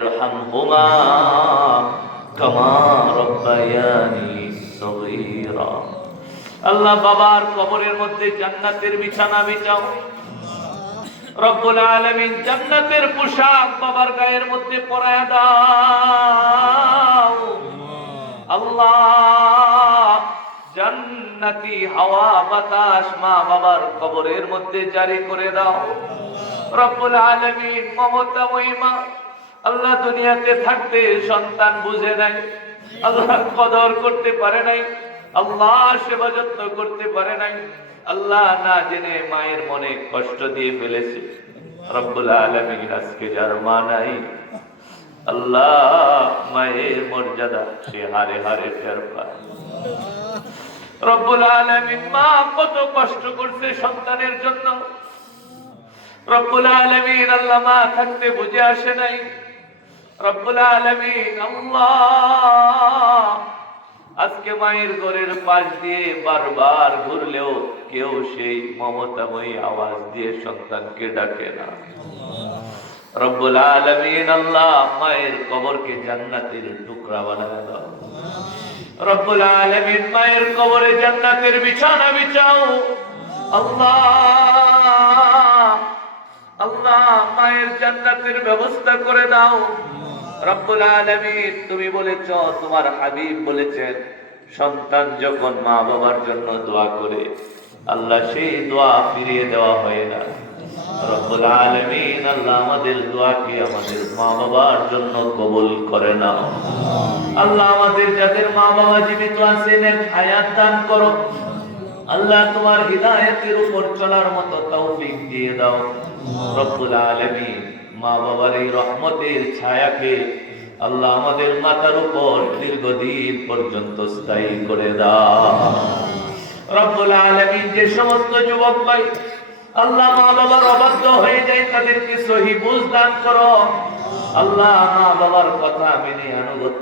ارحمهما كما ربياني صغيرا আল্লাহ বাবার কবরের মধ্যে জান্নাতের বিছানা বিছাও রব্বুল আলামিন জান্নাতের পোশাক বাবার গায়ের মধ্যে পরায় দাও আল্লাহ জান্নাতি হাওয়া বাতাস মা বাবার কবরের মধ্যে জারি করে দাও রব্বুল আলামিন মমতা মহিমা আল্লাহ দুনিয়াতে থাকতে সন্তান বুঝে নাই আল্লাহ কদর করতে পারে নাই, আল্লাহ সেবা যত্ন করতে পারে নাই, আল্লাহ না জেনে মায়ের মনে কষ্ট দিয়ে ফেলেছে। আজকে মা নাই, আল্লাহ মায়ের মর্যাদা হারে হারে ফের মা কষ্ট করছে সন্তানের জন্য। আল্লাহ মা থাকতে বুঝে আসে নাই রব্বুল আলামিন, আল্লাহ। আজকে মায়ের ঘরের পাশ দিয়ে বারবার ঘুরলেও কেউ সেই মমতাময়ী আওয়াজ দিয়ে সন্তানকে ডাকে না। রব্বুল আলামিন, আল্লাহ মায়ের কবরকে জান্নাতের টুকরা বানায় দাও। রব্বুল আলামিন, মায়ের কবরে জান্নাতের বিছানা বিছাও। আল্লাহ আল্লাহ মায়ের জান্নাতের ব্যবস্থা করে দাও। রব্বুল আলামিন, তুমি বলেছ, তোমার হাবিব বলেছেন, সন্তান যখন মা বাবার জন্য দোয়া করে, আল্লাহ সেই দোয়া ফিরিয়ে দেওয়া হয় না। রব্বুল আল্লাহ আমাদের দোয়াকে আমাদের মা বাবার জন্য কবুল করে নাও। আল্লাহ আমাদের যাদের মা বাবা জীবিত আছেন, এক হায়াত দান করো। আল্লাহ তোমার হিদায়াতের উপর চলার মতো তৌফিক দিয়ে দাও। রব্বুল আলামিন মা বাবার এই রহমতের ছায়াকে আল্লাহ আমাদের মাথার উপর দীর্ঘদিন পর্যন্ত স্থায়ী করে দাও। রব্বুল যে সমস্ত যুবক ভাই, আল্লাহ মা বাবার অবাধ্য হয়ে যায়, তাদেরকে সহি বুঝ দান করো। আল্লাহ মা বাবার কথা মেনে আনুগত্য